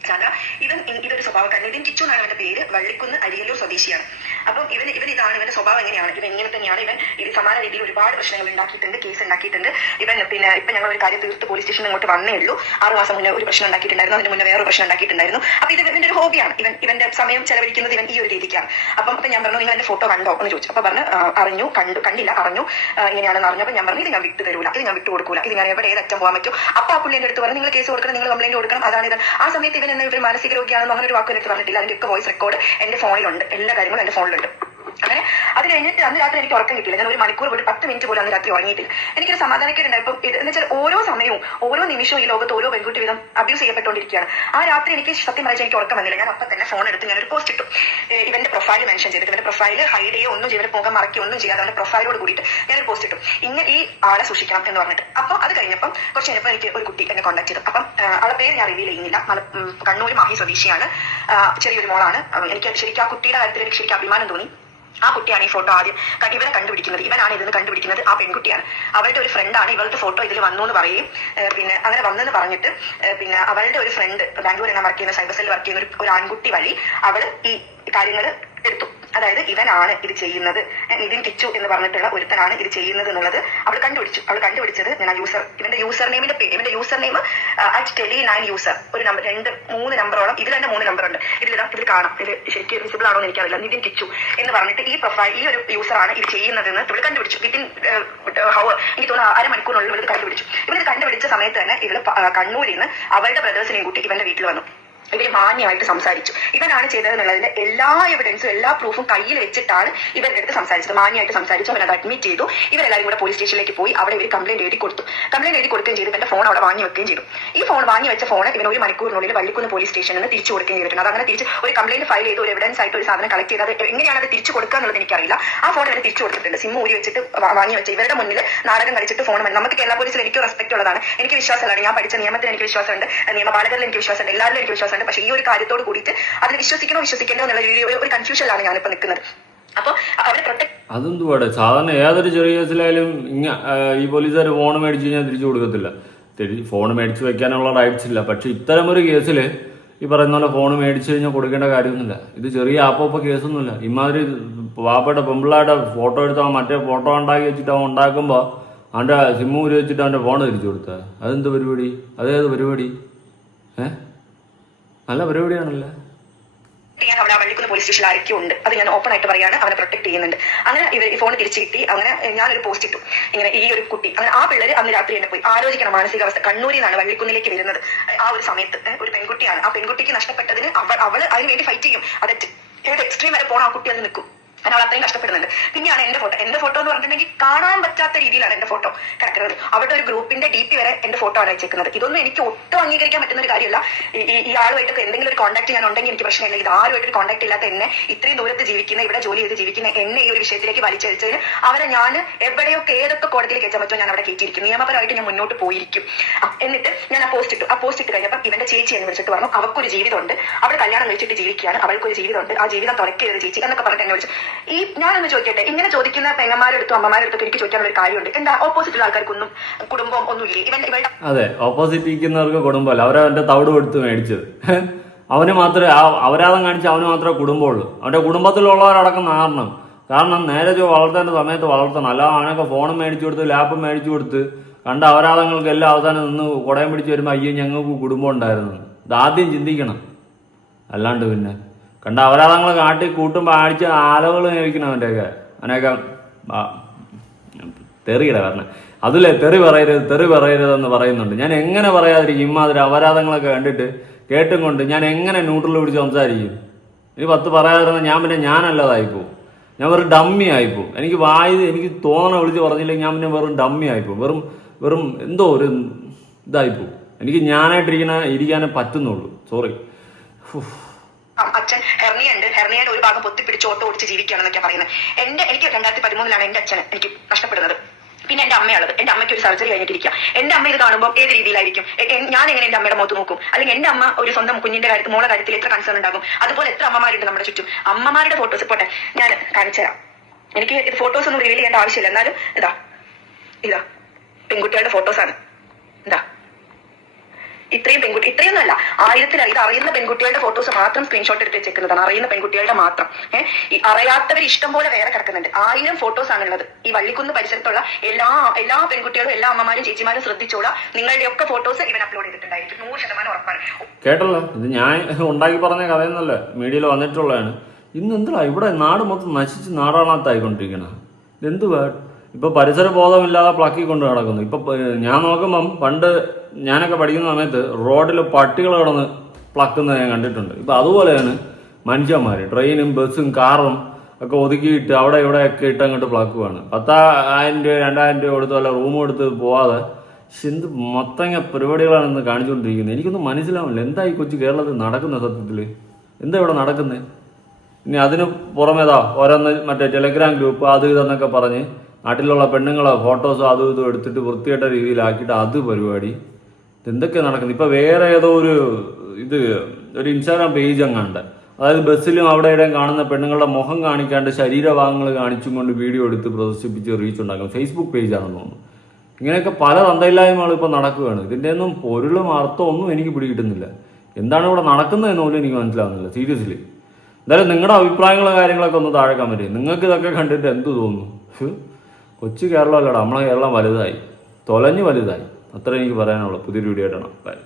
ചാന്ദ്ര, ഇതൊരു സ്വഭാവക്കാരൻ, ഇവൻ കിച്ചു എന്നാണ് അവന്റെ പേര്, വള്ളിക്കുന്ന് അരിയല്ലൂർ സ്വദേശിയാണ്. അപ്പം ഇവൻ ഇതാണ്, ഇവന്റെ സ്വഭാവം എങ്ങനെയാണ്, ഇവൻ ഇങ്ങനെ തന്നെയാണ്. ഇവൻ ഇത് സമാന രീതിയിൽ ഒരുപാട് പ്രശ്നങ്ങൾ ഉണ്ടാക്കിയിട്ടുണ്ട്, കേസ് ഉണ്ടാക്കിയിട്ടുണ്ട്. ഇവൻ പിന്നെ ഇപ്പൊ ഞങ്ങൾ ഒരു കാര്യം തീർത്ത് പോലീസ് സ്റ്റേഷനിൽ ഇങ്ങോട്ട് വന്നേ ഉള്ളൂ. 6 മാസം മുന്നേ ഒരു പ്രശ്നം ഉണ്ടാക്കിയിട്ടുണ്ടായിരുന്നു, അതിന് മുന്നേ വേറൊരു പ്രശ്നം ഉണ്ടാക്കിയിട്ടുണ്ടായിരുന്നു. അപ്പൊ ഇവന്റെ ഒരു ഹോബിയാണ്, ഇവന്റെ സമയം ചെലവഴിക്കുന്നത് ഇവൻ ഈ ഒരു രീതിക്കാണ്. അപ്പം ഞാൻ പറഞ്ഞു, നിങ്ങൾ എന്റെ ഫോട്ടോ കണ്ടോ എന്ന് ചോദിച്ചു. അപ്പൊ പറഞ്ഞു, കണ്ടില്ല, അറിഞ്ഞു, ഇങ്ങനെയാണെന്ന് അറിഞ്ഞപ്പോൾ ഞാൻ പറഞ്ഞു, ഇത് ഞാൻ വിട്ടു തരൂല, ഇത് ഞാൻ വിട്ടു കൊടുക്കൂല, ഇത് ഞാൻ എവിടെ ഏതറ്റം പോകാൻ പറ്റും. അപ്പൊ ആ പുള്ളി എന്റെ അടുത്ത് പറഞ്ഞു, നിങ്ങൾ കേസ് കൊടുക്കണം, നിങ്ങൾ കംപ്ലൈന്റ് കൊടുക്കണം, അതാണ് ഇത്. ആ സമയത്ത് ഇവർ മാനസിക രോഗിയാണെന്ന് അങ്ങനെ ഒരു വാക്ക് എടുത്ത് പറഞ്ഞിട്ടില്ല. അതിന്റെ ഒക്കെ വോയിസ് റെക്കോർഡ് എന്റെ ഫോണിലുണ്ട്, എല്ലാ കാര്യങ്ങളും എന്റെ ഫോണിലുണ്ട്. അങ്ങനെ അത് കഴിഞ്ഞിട്ട് അന്ന് രാത്രി എനിക്ക് ഉറക്കം കിട്ടില്ല. ഞാൻ 1 മണിക്കൂർ പോലും 10 മിനിറ്റ് പോലും അന്ന് രാത്രി ഉറങ്ങിയിട്ടില്ല. എനിക്കൊരു സമാധാനക്കേടുണ്ടായപ്പോൾ എന്ന് വെച്ചാൽ ഓരോ സമയവും ഓരോ നിമിഷവും ഈ ലോകത്ത് ഓരോ പെൺകുട്ടി വീതം അബ്യൂസ് ചെയ്യപ്പെട്ടുകൊണ്ടിരിക്കുകയാണ്. ആ രാത്രി എനിക്ക് സത്യം പറഞ്ഞാൽ എനിക്ക് ഉറക്കം വന്നില്ല. ഞാൻ അപ്പം തന്നെ ഫോൺ എടുത്ത് ഞാനൊരു പോസ്റ്റ് ഇട്ടു, ഇവന്റെ പ്രൊഫൈൽ മെൻഷൻ ചെയ്തിട്ട്. ഇവന്റെ പ്രൊഫൈൽ ഹൈഡ് ചെയ്യുക ഒന്നും ചെയ്ത് മുഖം മറക്കി ഒന്നും ചെയ്യാതെ അവന്റെ പ്രൊഫൈലോട് കൂടിയിട്ട് ഞാനൊരു പോസ്റ്റ് ഇട്ടു, ഇങ്ങനെ ഈ ആളെ സൂക്ഷിക്കണം എന്ന് പറഞ്ഞിട്ട്. അപ്പൊ അത് കഴിഞ്ഞപ്പം കുറച്ച് കഴിഞ്ഞപ്പോൾ എനിക്ക് ഒരു കുട്ടി എന്നെ കോൺടാക്ട് ചെയ്തു. അപ്പം അവളുടെ പേര് ഞാൻ റിവീൽ ചെയ്യുന്നില്ല, കണ്ണൂർ മാഹി സ്വദേശിയാണ്, ചെറിയൊരു മോളാണ്. എനിക്ക് ശരിക്കും ആ കുട്ടിയുടെ കാര്യത്തിൽ എനിക്ക് ശരിക്കും അഭിമാനം തോന്നി. ആ കുട്ടിയാണ് ഈ ഫോട്ടോ ആദ്യം ഇവനെ കണ്ടുപിടിക്കുന്നത്, ഇവനാണ് ഇതിന് കണ്ടുപിടിക്കുന്നത്, ആ പെൺകുട്ടിയാണ്. അവളുടെ ഒരു ഫ്രണ്ടാണ് ഇവളുടെ ഫോട്ടോ ഇതിൽ വന്നു എന്ന് പറയും. പിന്നെ അങ്ങനെ വന്നെന്ന് പറഞ്ഞിട്ട് പിന്നെ അവളുടെ ഒരു ഫ്രണ്ട് ബാംഗ്ലൂർ വർക്ക് ചെയ്യുന്ന സൈബർ സെല്ലിൽ വർക്ക് ചെയ്യുന്ന ഒരു ആൺകുട്ടി വഴി അവള് ഈ കാര്യങ്ങൾ എടുത്തു. അതായത് ഇവനാണ് ഇത് ചെയ്യുന്നത്, നിതിൻ കിച്ചു എന്ന് പറഞ്ഞിട്ടുള്ള ഒരുത്തനാണ് ഇത് ചെയ്യുന്നത് എന്നുള്ളത് അവൾ കണ്ടുപിടിച്ചു. അവൾ കണ്ടുപിടിച്ചത് ഞാൻ ഇവന്റെ യൂസർ നെയിമിന്റെ പേര്, ഇവന്റെ യൂസർ നെയിം @tele9 യൂസർ, ഒരു നമ്പർ 2-3 നമ്പറോളം, ഇതിൽ തന്നെ 3 നമ്പർ ഉണ്ട്. ഇതിൽ കാണാം, ഇത് ശരിക്കും വിസിബിൾ ആണോ എന്ന് എനിക്കറിയില്ല. നിതിൻ കിച്ചു എന്ന് പറഞ്ഞിട്ട് ഈ പ്രൊഫൈൽ, ഈ ഒരു യൂസറാണ് ഇത് ചെയ്യുന്നതെന്ന് ഇവൾ കണ്ടുപിടിച്ചു. വിത്തിൻ എനിക്ക് തോന്നുന്നു 1/2 മണിക്കൂറിനുള്ളിൽ ഇവർ കണ്ടുപിടിച്ചു. ഇവർ കണ്ടുപിടിച്ച സമയത്ത് തന്നെ ഇവള് കണ്ണൂരിൽ നിന്ന് അവളുടെ ബ്രദേഴ്സിനെയും കൂട്ടി ഇവന്റെ വീട്ടിൽ വന്നു. ഇവര് മാന്യമായിട്ട് സംസാരിച്ചു. ഇവനാണ് ചെയ്തതെന്നുള്ളതിന്റെ എല്ലാ എവിഡൻസും എല്ലാ പ്രൂഫും കയ്യിൽ വെച്ചിട്ടാണ് ഇവരുടെ അടുത്ത് സംസാരിച്ചത്. മാന്യമായിട്ട് സംസാരിച്ചു, അവനത് അഡ്മിറ്റ് ചെയ്തു. ഇവരെല്ലാവരും കൂടെ പോലീസ് സ്റ്റേഷനിലേക്ക് പോയി. അവിടെ ഇവർ കംപ്ലൈന്റ് എഴുതി കൊടുക്കുകയും ചെയ്തു. ഇവന്റെ ഫോൺ അവിടെ വാങ്ങി വെക്കുകയും ചെയ്തു. ഈ ഫോൺ വാങ്ങി വെച്ച ഫോൺ ഇവൻ 1 മണിക്കൂറിനുള്ളിൽ വള്ളിക്കുന്ന് പോലീസ് സ്റ്റേഷനിൽ നിന്ന് തിരിച്ചു കൊടുക്കുകയും ചെയ്തിട്ടുണ്ട്. അതങ്ങനെ തിരിച്ച് ഒരു കംപ്ലൈന്റ് ഫയൽ ചെയ്ത് ഒരു എവിഡൻസ് ആയിട്ട് ഒരു സാധനം കളക്ട് ചെയ്ത് അത് എങ്ങനെയാണ് അത് തിരിച്ചു കൊടുക്കുക എന്നുള്ളത് എനിക്കറിയില്ല. ആ ഫോൺ ഇവരെ തിരിച്ചു കൊടുത്തിട്ടുണ്ട്. സിം ഊരി വെച്ചിട്ട് വാങ്ങി വെച്ച് ഇവരുടെ മുന്നിൽ നാടകം കളിച്ചിട്ട് ഫോൺ. നമുക്ക് കേരള പോലീസിൽ എനിക്ക് റെസ്പെക്ട് ഉള്ളതാണ്, എനിക്ക് വിശ്വാസമുള്ളതാണ്. ഞാൻ പഠിച്ച നിയമത്തിൽ എനിക്ക് വിശ്വാസമുണ്ട്, നിയമപാലകരിൽ എനിക്ക് വിശ്വാസമുണ്ട്, എല്ലാവരിലും എനിക്ക് വിശ്വാസമുണ്ട്. പക്ഷേ ഈ ഒരു കാര്യത്തോട് കൂടിയിട്ട് അതിൽ വിശ്വസിക്കണോ എന്നുള്ള ഒരു കൺഫ്യൂഷനിലാണ് ഞാനിപ്പോ നിൽക്കുന്നത്. അപ്പൊ അവരെ പ്രൊട്ടക്ട് അതെന്തുവാടെ, സാധാരണ ഏതൊരു ചെറിയ കേസിലായാലും ഈ പോലീസുകാർ ഫോൺ മേടിച്ച് കഴിഞ്ഞാൽ തിരിച്ചു കൊടുക്കത്തില്ല. ഫോൺ മേടിച്ച് വെക്കാനുള്ള റൈറ്റ്സ് ഇല്ല. പക്ഷെ ഇത്തരമൊരു കേസിൽ ഈ പറയുന്ന പോലെ ഫോൺ മേടിച്ചു കഴിഞ്ഞാൽ കൊടുക്കേണ്ട കാര്യമൊന്നുമില്ല. ഇത് ചെറിയ ആപ്പോ കേസൊന്നുമില്ല. ഇമാതിരി പാപ്പയുടെ പെമ്പിള്ളാരുടെ ഫോട്ടോ എടുത്ത് അവൻ മറ്റേ ഫോട്ടോ ഉണ്ടാക്കി വെച്ചിട്ട് അവൻ ഉണ്ടാക്കുമ്പോൾ അവൻ്റെ സിമ്മ് ഊരി വെച്ചിട്ട് അവൻ്റെ ഫോൺ തിരിച്ചു കൊടുത്താൽ അതെന്ത് പരിപാടി? അതേത് പരിപാടി? നല്ല പരിപാടിയാണല്ലേ. ഞാൻ അവിടെ വള്ളിക്കുന്ന് പോലീസ് സ്റ്റേഷനിൽ ആരൊക്കെ ഉണ്ട്, അത് ഞാൻ ഓപ്പൺ ആയിട്ട് പറയാണ്, അവനെ പ്രൊട്ടക്ട് ചെയ്യുന്നുണ്ട്. അങ്ങനെ ഇവർ ഈ ഫോൺ തിരിച്ചു കിട്ടി. അങ്ങനെ ഞാനൊരു പോസ്റ്റ് ഇട്ടു, ഇങ്ങനെ ഈ ഒരു കുട്ടി, അങ്ങനെ ആ പിള്ളേർ അന്ന് രാത്രി എന്നെ പോയി ആലോചിക്കണം മാനസികാവസ്ഥ. കണ്ണൂരിൽ നിന്നാണ് വള്ളിക്കുന്നിലേക്ക് വരുന്നത്. ആ ഒരു സമയത്ത് ഒരു പെൺകുട്ടിയാണ്. ആ പെൺകുട്ടിക്ക് നഷ്ടപ്പെട്ടതിന് അവൾ അതിന് വേണ്ടി ഫൈറ്റ് ചെയ്യും. അത് ഏത് എക്സ്ട്രീം വരെ പോകണം ആ കുട്ടി അത് നിൽക്കും. അവൾ അത്രയും കഷ്ടപ്പെടുന്നുണ്ട്. പിന്നെയാണ് എന്റെ ഫോട്ടോ എന്ന് പറഞ്ഞിട്ടുണ്ടെങ്കിൽ കാണാൻ പറ്റാത്ത രീതിയിലാണ് എന്റെ ഫോട്ടോ കിടക്കുന്നത്. അവരുടെ ഒരു ഗ്രൂപ്പിന്റെ DP വരെ എന്റെ ഫോട്ടോ ആണ് വെച്ചേക്കുന്നത്. ഇതൊന്നും എനിക്ക് ഒട്ടും അംഗീകരിക്കാൻ പറ്റുന്ന ഒരു കാര്യമല്ല. ഈ ആളുമായിട്ടൊക്കെ എന്തെങ്കിലും ഒരു കോൺടാക്ട് ഞാൻ ഉണ്ടെങ്കിൽ എനിക്ക് പ്രശ്നമില്ല. ഇത് ആരുമായിട്ടൊരു കോൺടാക്ട് ഇല്ലാത്ത എന്നെ, ഇത്രയും ദൂരത്ത് ജീവിക്കുന്ന, ഇവിടെ ജോലി ചെയ്ത് ജീവിക്കുന്ന എന്നെ ഈ ഒരു വിഷയത്തിലേക്ക് വലിച്ചഴിച്ചതിന് അവരെ ഞാൻ എവിടെയൊക്കെ ഏതൊക്കെ കോടതിയിൽ കയറ്റാൻ പറ്റുമോ ഞാൻ അവിടെ കയറ്റിയിരിക്കും. നിയമപരമായിട്ട് ഞാൻ മുന്നോട്ട് പോയിരിക്കും. എന്നിട്ട് ഞാൻ ആ പോസ്റ്റ് ഇട്ട് കഴിഞ്ഞപ്പോൾ ഇവന്റെ ചേച്ചി എന്ന് വിളിച്ചിട്ട് പറഞ്ഞു, അവൾക്കൊരു ജീവിതമുണ്ട്, അവൾ കല്യാണം കഴിച്ചിട്ട് ജീവിക്കുകയാണ്, അവൾക്കൊരു ജീവിതമുണ്ട്, ആ ജീവിതം തുറക്കരുത് ചേച്ചി എന്നൊക്കെ പറഞ്ഞിട്ട് എന്നെ വിളിച്ചു. ഞാനൊന്ന് ചോദിക്കട്ടെ, ഇങ്ങനെ ചോദിക്കുന്ന പെങ്ങന്മാരെടുത്തും അമ്മമാരെടുത്തും എനിക്ക് ചോദിക്കാനുള്ള ഒരു കാര്യമുണ്ട്. എന്താ ഓപ്പോസിറ്റുള്ള ആൾക്കാർക്കൊന്നും കുടുംബം ഒന്നും ഇല്ലേ? ഇവരുടെ അതെ, ഓപ്പോസിറ്റ് ഇരിക്കുന്നവർക്ക് കുടുംബമല്ല, അവരവന്റെ തവിട് കൊടുത്ത് മേടിച്ചത്. അവന് മാത്രമേ അവരാധം കാണിച്ച് അവന് മാത്രമേ കുടുംബമുള്ളൂ. അവന്റെ കുടുംബത്തിലുള്ളവരടക്കം നാറണം. കാരണം നേരെ വളർത്തേണ്ട സമയത്ത് വളർത്തണം. അല്ല അവനൊക്കെ ഫോണും മേടിച്ചു കൊടുത്ത് ലാപ്പും മേടിച്ചു കൊടുത്ത് കണ്ട അപരാധങ്ങൾക്ക് എല്ലാം അവസാനം നിന്ന് കുടയം പിടിച്ച് വരുമ്പോൾ അയ്യോ ഞങ്ങൾക്ക് കുടുംബം ഉണ്ടായിരുന്നു. ഇതാദ്യം ചിന്തിക്കണം. അല്ലാണ്ട് പിന്നെ കണ്ട അപരാധങ്ങൾ കാട്ടി കൂട്ടുമ്പോൾ ആഴ്ച ആലകൾ കഴിക്കണം. അവനെയൊക്കെ തെറിയുടെ കാരണം അതില്ലേ തെറി പറയരുതെന്ന് പറയുന്നുണ്ട്. ഞാൻ എങ്ങനെ പറയാതിരിക്കും? ഇമ്മാതിരി അപരാധങ്ങളൊക്കെ കണ്ടിട്ട് കേട്ടും കൊണ്ട് ഞാൻ എങ്ങനെ ന്യൂട്രൽ പിടിച്ച് സംസാരിക്കും? ഇനി 10 പറയാതിരുന്ന ഞാൻ പിന്നെ ഞാനല്ലതായിപ്പോവും. ഞാൻ വെറും ഡമ്മി ആയിപ്പോവും. എനിക്ക് തോന്നണ വിളിച്ച് പറഞ്ഞില്ലെങ്കിൽ ഞാൻ പിന്നെ വെറും ഡമ്മി ആയിപ്പോവും. വെറും എന്തോ ഒരു ഇതായിപ്പോവും. എനിക്ക് ഇരിക്കാനേ പറ്റുന്നുള്ളൂ. സോറി. അച്ഛൻ ഹെർണിയുടെ ഒരു ഭാഗം പൊത്തിപ്പിടിച്ച് ഓട്ടോ ഓടിച്ച് ജീവിക്കുകയാണെന്നൊക്കെ പറയുന്നത്. എനിക്ക് 2013 എന്റെ അച്ഛനെ എനിക്ക് നഷ്ടപ്പെടുന്നത്. പിന്നെ എന്റെ അമ്മയുള്ളത്. എന്റെ അമ്മയ്ക്ക് ഒരു സർജറി കഴിഞ്ഞിട്ടിരിക്കുക. എന്റെ അമ്മ ഇത് കാണുമ്പോൾ ഏത് രീതിയിലായിരിക്കും? ഞാൻ എങ്ങനെ എന്റെ അമ്മയുടെ മുഖത്ത് നോക്കും? അല്ലെങ്കിൽ എന്റെ അമ്മ ഒരു സ്വന്തം കുഞ്ഞിന്റെ കാര്യത്തിൽ, മോളെ കാര്യത്തിൽ എത്ര കൺസേൺ ഉണ്ടാകും? അതുപോലെ എത്ര അമ്മമാരുണ്ട് നമ്മുടെ ചുറ്റും. അമ്മമാരുടെ ഫോട്ടോസ് പോട്ടെ, ഞാൻ കാണിച്ചു തരാം. എനിക്ക് ഇത് ഫോട്ടോസ് ഒന്നും റിവീൽ ചെയ്യേണ്ട ആവശ്യമില്ല. എന്നാലും ഇതാ പെൺകുട്ടികളുടെ ഫോട്ടോസാണ്. ഇത്രയൊന്നല്ല, 1000 ഇത് അറിയുന്ന പെൺകുട്ടികളുടെ ഫോട്ടോസ് മാത്രം സ്ക്രീൻഷോട്ട് എടുത്ത് വെച്ചേക്കുന്നതാണ്. അറിയുന്ന പെൺകുട്ടികളുടെ മാത്രം. ഈ അറിയാത്തവർ ഇഷ്ടം പോലെ വേറെ കിടക്കുന്നുണ്ട്. 1000 ഫോട്ടോസ് ആണുള്ളത്. ഈ വള്ളിക്കുന്ന് പരിസരത്തുള്ള എല്ലാ പെൺകുട്ടികളും, എല്ലാ അമ്മമാരും ചേച്ചിമാരും ശ്രദ്ധിച്ചോളാം. നിങ്ങളുടെയൊക്കെ ഫോട്ടോസ് ഇവൻ അപ്ലോഡ് ചെയ്തിട്ടുണ്ടായിരിക്കും. 100% ഉറപ്പാണ്. കേട്ടല്ലോ, ഇത് ഞാൻ ഉണ്ടാക്കി പറഞ്ഞ കഥയെന്നല്ല, മീഡിയയിൽ വന്നിട്ടുള്ളതാണ്. ഇന്ന് എന്തിനാ ഇവിടെ നാട് മൊത്തം നശിച്ച് നാടാണത്തായിക്കൊണ്ടിരിക്കണം. ഇതെന്തുവാ ഇപ്പൊ പരിസര ബോധമില്ലാതെ പ്ലക്കിക്കൊണ്ട് നടക്കുന്നു. ഇപ്പൊ ഞാൻ നോക്കുമ്പം പണ്ട് ഞാനൊക്കെ പഠിക്കുന്ന സമയത്ത് റോഡിൽ പട്ടികൾ കിടന്ന് പ്ലക്കുന്നത് ഞാൻ കണ്ടിട്ടുണ്ട്. ഇപ്പൊ അതുപോലെയാണ് മനുഷ്യന്മാർ ട്രെയിനും ബസ്സും കാറും ഒക്കെ ഒതുക്കിയിട്ട് അവിടെ ഇവിടെയൊക്കെ ഇട്ട് അങ്ങോട്ട് പ്ലക്കുവാണ്. 10,000 രൂപ 2,000 രൂപ കൊടുത്ത് വല്ല റൂം എടുത്ത് പോവാതെ എന്ത് മൊത്തങ്ങ പരിപാടികളാണ് ഇന്ന് കാണിച്ചുകൊണ്ടിരിക്കുന്നത്. എനിക്കൊന്നും മനസ്സിലാവില്ല എന്താ ഈ കൊച്ചു കേരളത്തിൽ നടക്കുന്നത്. സത്യത്തിൽ എന്താ ഇവിടെ നടക്കുന്നത്? ഇനി അതിന് പുറമേതാ ഓരോന്ന് മറ്റേ ടെലഗ്രാം ഗ്രൂപ്പ് അത് ഇതെന്നൊക്കെ പറഞ്ഞ് നാട്ടിലുള്ള പെണ്ണുങ്ങളെ ഫോട്ടോസോ അതും ഇതും എടുത്തിട്ട് വൃത്തികെട്ട രീതിയിലാക്കിയിട്ട് അത് പരിപാടി. എന്തൊക്കെയാണ് നടക്കുന്നത്? ഇപ്പൊ വേറെ ഏതോ ഒരു ഇൻസ്റ്റാഗ്രാം പേജ് അങ്ങാണ്ട്, അതായത് ബസ്സിലും അവിടെ ഇവിടെയും കാണുന്ന പെണ്ണുങ്ങളുടെ മുഖം കാണിക്കാണ്ട് ശരീരഭാഗങ്ങൾ കാണിച്ചും കൊണ്ട് വീഡിയോ എടുത്ത് പ്രദർശിപ്പിച്ച് റീച്ച് ഉണ്ടാക്കും. ഫേസ്ബുക്ക് പേജാണെന്ന് തോന്നുന്നു. ഇങ്ങനെയൊക്കെ പല തന്തയില്ലായ്മകളും ഇപ്പൊ നടക്കുകയാണ്. ഇതിന്റെ ഒന്നും പൊരുളും അർത്ഥം ഒന്നും എനിക്ക് പിടികിട്ടുന്നില്ല. എന്താണ് ഇവിടെ നടക്കുന്നതെന്ന് പോലും എനിക്ക് മനസ്സിലാവുന്നില്ല. സീരിയസ്ലി. എന്തായാലും നിങ്ങളുടെ അഭിപ്രായങ്ങളും കാര്യങ്ങളൊക്കെ ഒന്ന് താഴെ കമന്റ് ചെയ്യും. നിങ്ങൾക്ക് ഇതൊക്കെ കണ്ടിട്ട് എന്ത് തോന്നുന്നു? കൊച്ചു കേരളം അല്ലടാ, നമ്മളെ കേരളം വലുതായി, തൊലഞ്ഞു വലുതായി. അത്ര എനിക്ക് പറയാനുള്ളൂ. പുതിയൊരു വീഡിയോ ആയിട്ടാണ്. ബൈ.